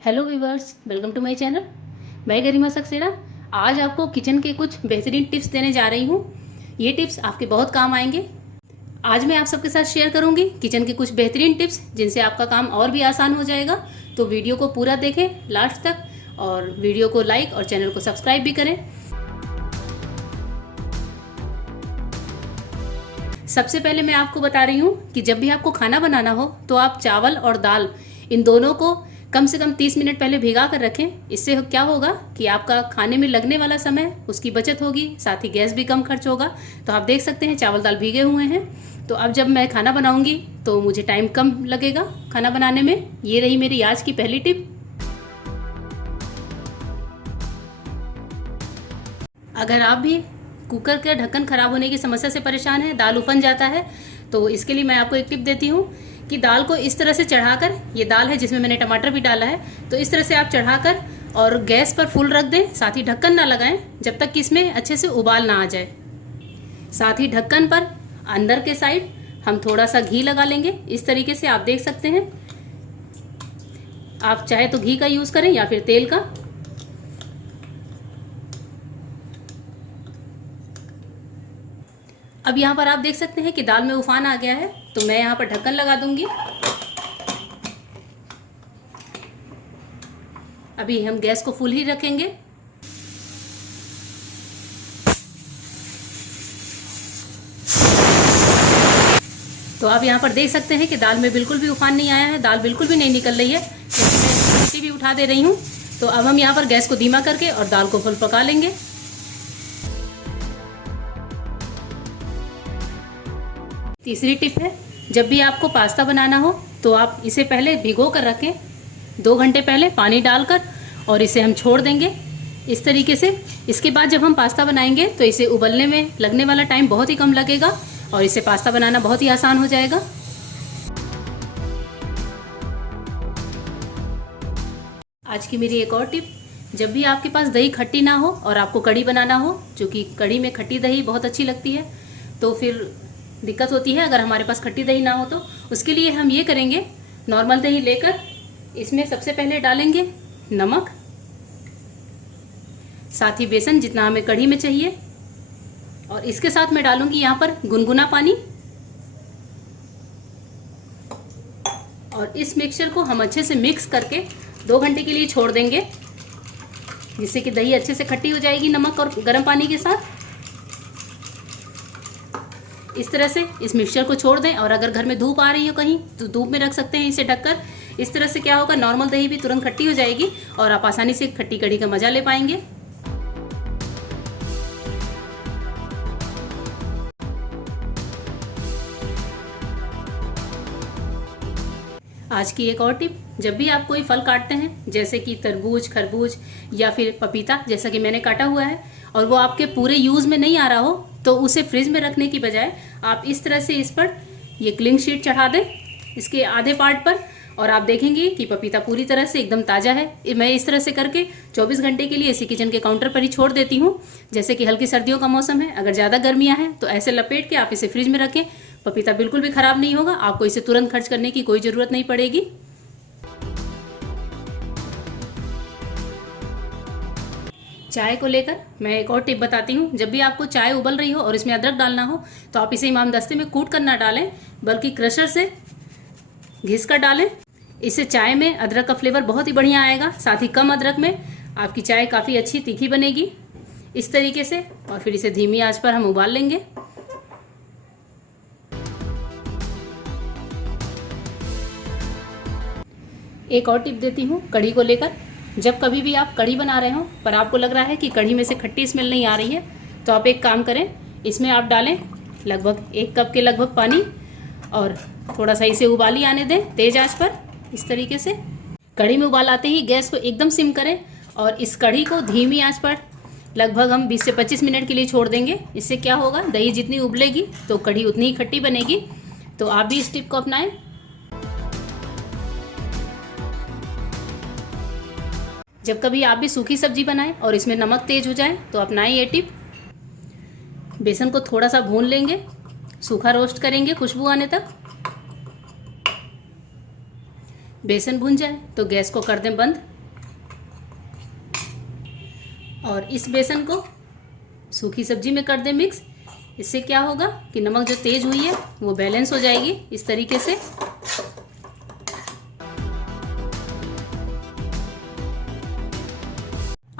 Hello viewers, welcome to my channel. मैं गरिमा सक्सेना आज आपको किचन के कुछ बेहतरीन टिप्स देने जा रही हूँ। ये टिप्स आपके बहुत काम आएंगे। आज मैं आप सबके साथ शेयर करूँगी किचन के कुछ बेहतरीन टिप्स जिनसे आपका काम और भी आसान हो जाएगा। तो वीडियो को पूरा देखें लास्ट तक और वीडियो को लाइक और चैनल को सब्सक्राइब भी करें। सबसे पहले मैं आपको बता रही हूँ कि जब भी आपको खाना बनाना हो तो आप चावल और दाल इन दोनों को कम से कम 30 मिनट पहले भिगा कर रखें। इससे क्या होगा कि आपका खाने में लगने वाला समय उसकी बचत होगी, साथ ही गैस भी कम खर्च होगा। तो आप देख सकते हैं चावल दाल भीगे हुए हैं। तो अब जब मैं खाना बनाऊंगी तो मुझे टाइम कम लगेगा खाना बनाने में। ये रही मेरी आज की पहली टिप। अगर आप भी कुकर का ढक्कन खराब होने की समस्या से परेशान है, दाल उफन जाता है, तो इसके लिए मैं आपको एक टिप देती हूँ कि दाल को इस तरह से चढ़ाकर, ये दाल है जिसमें मैंने टमाटर भी डाला है, तो इस तरह से आप चढ़ाकर और गैस पर फुल रख दें। साथ ही ढक्कन ना लगाएं जब तक कि इसमें अच्छे से उबाल ना आ जाए। साथ ही ढक्कन पर अंदर के साइड हम थोड़ा सा घी लगा लेंगे। इस तरीके से आप देख सकते हैं। आप चाहे तो घी का यूज़ करें या फिर तेल का। अब यहाँ पर आप देख सकते हैं कि दाल में उफान आ गया है, तो मैं यहाँ पर ढक्कन लगा दूंगी। अभी हम गैस को फुल ही रखेंगे। तो आप यहाँ पर देख सकते हैं कि दाल में बिल्कुल भी उफान नहीं आया है, दाल बिल्कुल भी नहीं निकल रही है। मैं सीटी भी उठा दे रही हूँ। तो अब हम यहाँ पर गैस को धीमा करके और दाल को फुल पका लेंगे। तीसरी टिप है, जब भी आपको पास्ता बनाना हो तो आप इसे पहले भिगो कर रखें 2 घंटे पहले पानी डालकर, और इसे हम छोड़ देंगे इस तरीके से। इसके बाद जब हम पास्ता बनाएंगे तो इसे उबलने में लगने वाला टाइम बहुत ही कम लगेगा और इससे पास्ता बनाना बहुत ही आसान हो जाएगा। आज की मेरी एक और टिप, जब भी आपके पास दही खट्टी ना हो और आपको कढ़ी बनाना हो, जो कि कढ़ी में खट्टी दही बहुत अच्छी लगती है, तो फिर दिक्कत होती है अगर हमारे पास खट्टी दही ना हो। तो उसके लिए हम ये करेंगे, नॉर्मल दही लेकर इसमें सबसे पहले डालेंगे नमक, साथ ही बेसन जितना हमें कढ़ी में चाहिए, और इसके साथ मैं डालूंगी यहाँ पर गुनगुना पानी। और इस मिक्सचर को हम अच्छे से मिक्स करके 2 घंटे के लिए छोड़ देंगे, जिससे कि दही अच्छे से खट्टी हो जाएगी नमक और गर्म पानी के साथ। इस तरह से इस मिक्सचर को छोड़ दें, और अगर घर में धूप आ रही हो कहीं तो धूप में रख सकते हैं इसे ढककर। इस तरह से क्या होगा, नॉर्मल दही भी तुरंत खट्टी हो जाएगी और आप आसानी से खट्टी कढ़ी का मजा ले पाएंगे। आज की एक और टिप, जब भी आप कोई फल काटते हैं जैसे कि तरबूज, खरबूज या फिर पपीता जैसा कि मैंने काटा हुआ है, और वो आपके पूरे यूज़ में नहीं आ रहा हो, तो उसे फ्रिज में रखने की बजाय आप इस तरह से इस पर ये क्लिंग शीट चढ़ा दें इसके आधे पार्ट पर, और आप देखेंगे कि पपीता पूरी तरह से एकदम ताज़ा है। मैं इस तरह से करके 24 घंटे के लिए इसी किचन के काउंटर पर ही छोड़ देती हूँ। जैसे कि हल्की सर्दियों का मौसम है, अगर ज़्यादा गर्मियाँ हैं तो ऐसे लपेट के आप इसे फ्रिज में रखें। पपीता बिल्कुल भी ख़राब नहीं होगा, आपको इसे तुरंत खर्च करने की कोई ज़रूरत नहीं पड़ेगी। चाय को लेकर मैं एक और टिप बताती हूँ। जब भी आपको चाय उबल रही हो और इसमें अदरक डालना हो, तो आप इसे इमाम दस्ते में कूट कर ना डालें, बल्कि क्रशर से घिस कर डालें। इससे चाय में अदरक का फ्लेवर बहुत ही बढ़िया आएगा। साथ ही कम अदरक में आपकी चाय काफ़ी अच्छी तीखी बनेगी इस तरीके से। और फिर इसे धीमी आंच पर हम उबाल लेंगे। एक और टिप देती हूँ कढ़ी को लेकर। जब कभी भी आप कढ़ी बना रहे हो पर आपको लग रहा है कि कढ़ी में से खट्टी स्मेल नहीं आ रही है, तो आप एक काम करें, इसमें आप डालें लगभग 1 कप के लगभग पानी, और थोड़ा सा इसे उबाली आने दें तेज आंच पर। इस तरीके से कढ़ी में उबाल आते ही गैस को एकदम सिम करें और इस कढ़ी को धीमी आंच पर लगभग हम 20 से 25 मिनट के लिए छोड़ देंगे। इससे क्या होगा, दही जितनी उबलेगी तो कढ़ी उतनी ही खट्टी बनेगी। तो आप भी इस टिप को अपनाएं। जब कभी आप भी सूखी सब्जी बनाएं और इसमें नमक तेज हो जाए तो अपनाएं ये टिप। बेसन को थोड़ा सा भून लेंगे, सूखा रोस्ट करेंगे खुशबू आने तक। बेसन भुन जाए तो गैस को कर दें बंद और इस बेसन को सूखी सब्जी में कर दें मिक्स। इससे क्या होगा कि नमक जो तेज हुई है वो बैलेंस हो जाएगी इस तरीके से।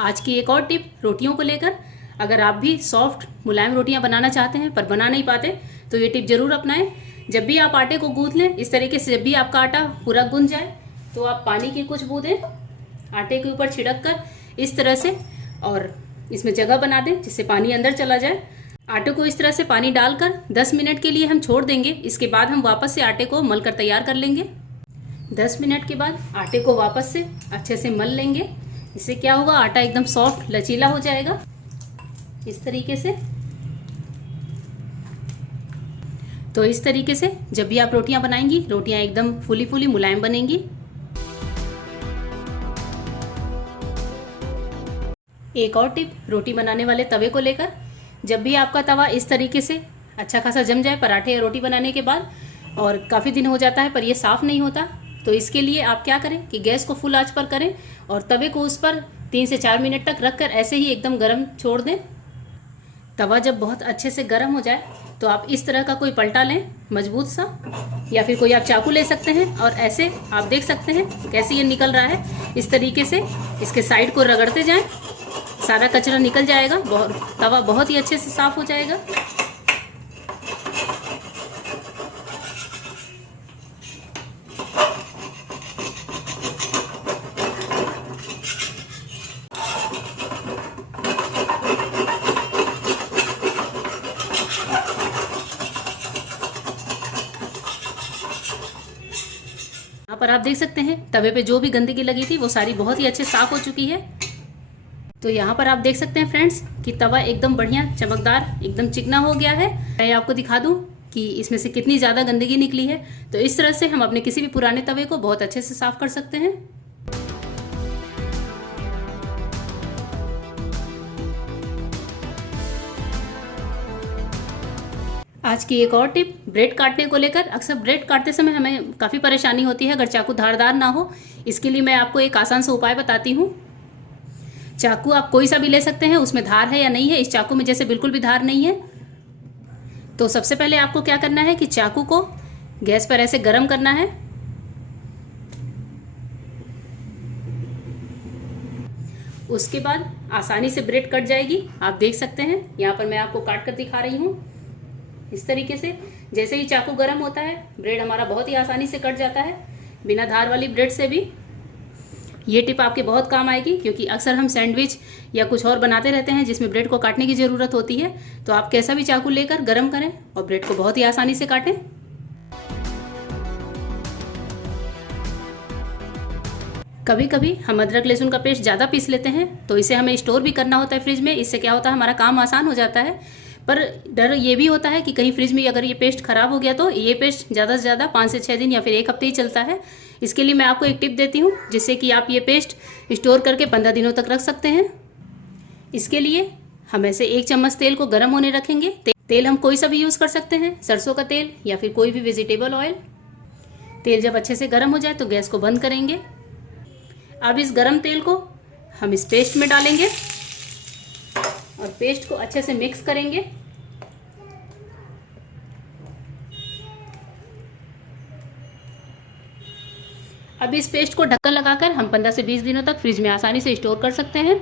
आज की एक और टिप रोटियों को लेकर, अगर आप भी सॉफ्ट मुलायम रोटियां बनाना चाहते हैं पर बना नहीं पाते तो ये टिप जरूर अपनाएं। जब भी आप आटे को गूंथ लें इस तरीके से, जब भी आपका आटा पूरा गुंद जाए तो आप पानी की कुछ बूंदें आटे के ऊपर छिड़क कर इस तरह से और इसमें जगह बना दें जिससे पानी अंदर चला जाए। आटे को इस तरह से पानी डालकर 10 मिनट के लिए हम छोड़ देंगे। इसके बाद हम वापस से आटे को मल कर तैयार कर लेंगे। 10 मिनट के बाद आटे को वापस से अच्छे से मल लेंगे। इससे क्या होगा, आटा एकदम सॉफ्ट लचीला हो जाएगा इस तरीके से। तो इस तरीके से जब भी आप रोटियां बनाएंगी, रोटियां एकदम फूली फूली मुलायम बनेंगी। एक और टिप रोटी बनाने वाले तवे को लेकर, जब भी आपका तवा इस तरीके से अच्छा खासा जम जाए पराठे या रोटी बनाने के बाद और काफ़ी दिन हो जाता है पर ये साफ़ नहीं होता, तो इसके लिए आप क्या करें कि गैस को फुल आंच पर करें और तवे को उस पर 3 से 4 मिनट तक रखकर ऐसे ही एकदम गर्म छोड़ दें। तवा जब बहुत अच्छे से गर्म हो जाए तो आप इस तरह का कोई पलटा लें मजबूत सा, या फिर कोई आप चाकू ले सकते हैं और ऐसे आप देख सकते हैं कैसे ये निकल रहा है। इस तरीके से इसके साइड को रगड़ते जाएं, सारा कचरा निकल जाएगा, तवा बहुत ही अच्छे से साफ हो जाएगा। यहाँ पर आप देख सकते हैं तवे पे जो भी गंदगी लगी थी वो सारी बहुत ही अच्छे साफ हो चुकी है। तो यहाँ पर आप देख सकते हैं फ्रेंड्स कि तवा एकदम बढ़िया चमकदार एकदम चिकना हो गया है। मैं आपको दिखा दूँ कि इसमें से कितनी ज़्यादा गंदगी निकली है। तो इस तरह से हम अपने किसी भी पुराने तवे को बहुत अच्छे से साफ कर सकते हैं। आज की एक और टिप ब्रेड काटने को लेकर। अक्सर ब्रेड काटते समय हमें काफ़ी परेशानी होती है अगर चाकू धारदार ना हो। इसके लिए मैं आपको एक आसान सा उपाय बताती हूँ। चाकू आप कोई सा भी ले सकते हैं, उसमें धार है या नहीं है। इस चाकू में जैसे बिल्कुल भी धार नहीं है। तो सबसे पहले आपको क्या करना है कि चाकू को गैस पर ऐसे गर्म करना है। उसके बाद आसानी से ब्रेड कट जाएगी। आप देख सकते हैं यहाँ पर मैं आपको काट कर दिखा रही हूँ। इस तरीके से जैसे ही चाकू गर्म होता है ब्रेड हमारा बहुत ही आसानी से कट जाता है, बिना धार वाली ब्रेड से भी। ये टिप आपके बहुत काम आएगी क्योंकि अक्सर हम सैंडविच या कुछ और बनाते रहते हैं जिसमें ब्रेड को काटने की ज़रूरत होती है। तो आप कैसा भी चाकू लेकर गर्म करें और ब्रेड को बहुत ही आसानी से काटें। कभी कभी हम अदरक लहसुन का पेस्ट ज़्यादा पीस लेते हैं तो इसे हमें स्टोर भी करना होता है फ्रिज में। इससे क्या होता है, हमारा काम आसान हो जाता है। पर डर ये भी होता है कि कहीं फ्रिज में अगर ये पेस्ट ख़राब हो गया तो ये पेस्ट ज़्यादा से ज़्यादा 5 से 6 दिन या फिर 1 हफ्ते ही चलता है। इसके लिए मैं आपको एक टिप देती हूँ जिससे कि आप ये पेस्ट स्टोर करके 15 दिनों तक रख सकते हैं। इसके लिए हम ऐसे 1 चम्मच तेल को गर्म होने रखेंगे। तेल हम कोई सा भी यूज़ कर सकते हैं, सरसों का तेल या फिर कोई भी वेजिटेबल ऑयल। तेल जब अच्छे से गर्म हो जाए तो गैस को बंद करेंगे। अब इस गर्म तेल को हम इस पेस्ट में डालेंगे और पेस्ट को अच्छे से मिक्स करेंगे। अब इस पेस्ट को ढक्कन लगाकर हम 15 से 20 दिनों तक फ्रिज में आसानी से स्टोर कर सकते हैं।